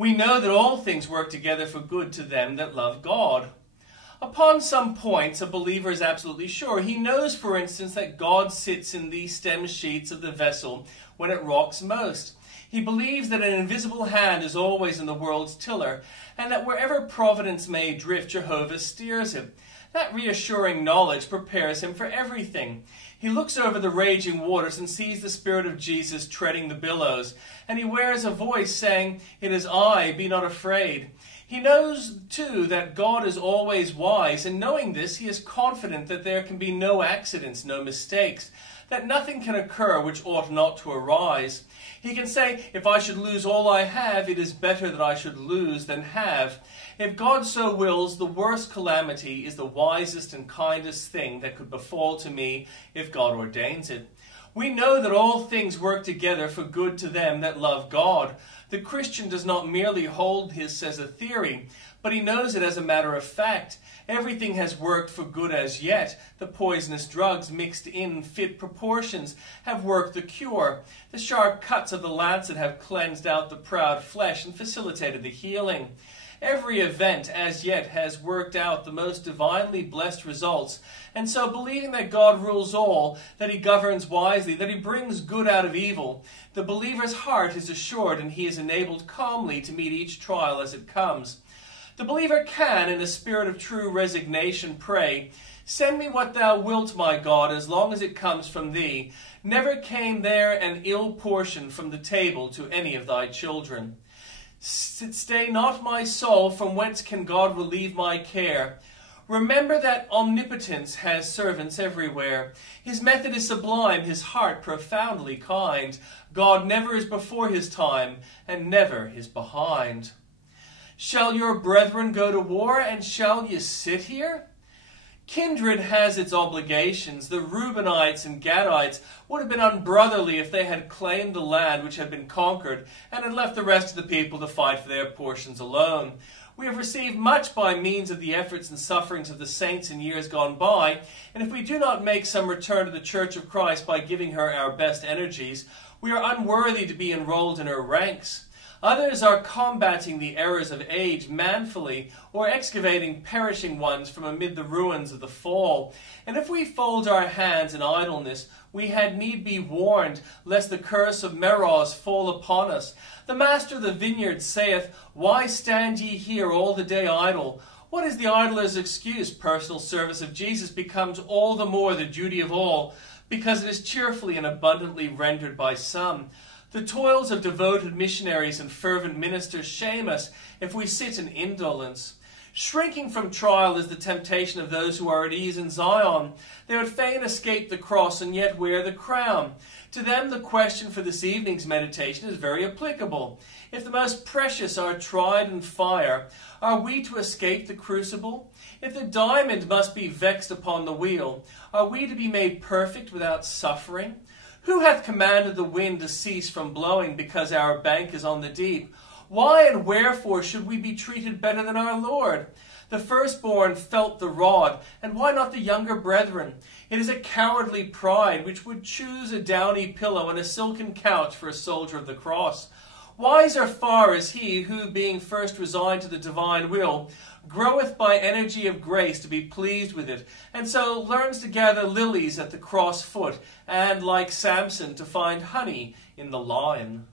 We know that all things work together for good to them that love God. Upon some points, a believer is absolutely sure. He knows, for instance, that God sits in the stem sheets of the vessel when it rocks most. He believes that an invisible hand is always in the world's tiller, and that wherever providence may drift, Jehovah steers it. That reassuring knowledge prepares him for everything. He looks over the raging waters and sees the Spirit of Jesus treading the billows, and he hears a voice saying, "It is I, be not afraid." He knows, too, that God is always wise, and knowing this, he is confident that there can be no accidents, no mistakes, that nothing can occur which ought not to arise. He can say, if I should lose all I have, it is better that I should lose than have. If God so wills, the worst calamity is the wisest and kindest thing that could befall to me if God ordains it. We know that all things work together for good to them that love God. The Christian does not merely hold this as a theory, but he knows it as a matter of fact. Everything has worked for good as yet. The poisonous drugs mixed in fit proportions have worked the cure. The sharp cuts of the lancet have cleansed out the proud flesh and facilitated the healing. Every event as yet has worked out the most divinely blessed results, and so believing that God rules all, that he governs wisely, that he brings good out of evil, the believer's heart is assured and he is enabled calmly to meet each trial as it comes. The believer can, in a spirit of true resignation, pray, "Send me what thou wilt, my God, as long as it comes from thee. Never came there an ill portion from the table to any of thy children. Stay not my soul, from whence can God relieve my care? Remember that omnipotence has servants everywhere. His method is sublime, his heart profoundly kind. God never is before his time, and never is behind. Shall your brethren go to war, and shall ye sit here? Kindred has its obligations. The Reubenites and Gadites would have been unbrotherly if they had claimed the land which had been conquered and had left the rest of the people to fight for their portions alone. We have received much by means of the efforts and sufferings of the saints in years gone by, and if we do not make some return to the Church of Christ by giving her our best energies, we are unworthy to be enrolled in her ranks. Others are combating the errors of age manfully, or excavating perishing ones from amid the ruins of the fall. And if we fold our hands in idleness, we had need be warned, lest the curse of Meroz fall upon us. The master of the vineyard saith, "Why stand ye here all the day idle?" What is the idler's excuse? Personal service of Jesus becomes all the more the duty of all, because it is cheerfully and abundantly rendered by some. The toils of devoted missionaries and fervent ministers shame us if we sit in indolence. Shrinking from trial is the temptation of those who are at ease in Zion. They would fain escape the cross and yet wear the crown. To them the question for this evening's meditation is very applicable. If the most precious are tried in fire, are we to escape the crucible? If the diamond must be vexed upon the wheel, are we to be made perfect without suffering? Who hath commanded the wind to cease from blowing because our bank is on the deep? Why and wherefore should we be treated better than our Lord? The firstborn felt the rod, and why not the younger brethren? It is a cowardly pride which would choose a downy pillow and a silken couch for a soldier of the cross. Wiser far is he who, being first resigned to the divine will, groweth by energy of grace to be pleased with it, and so learns to gather lilies at the cross foot, and, like Samson, to find honey in the lion.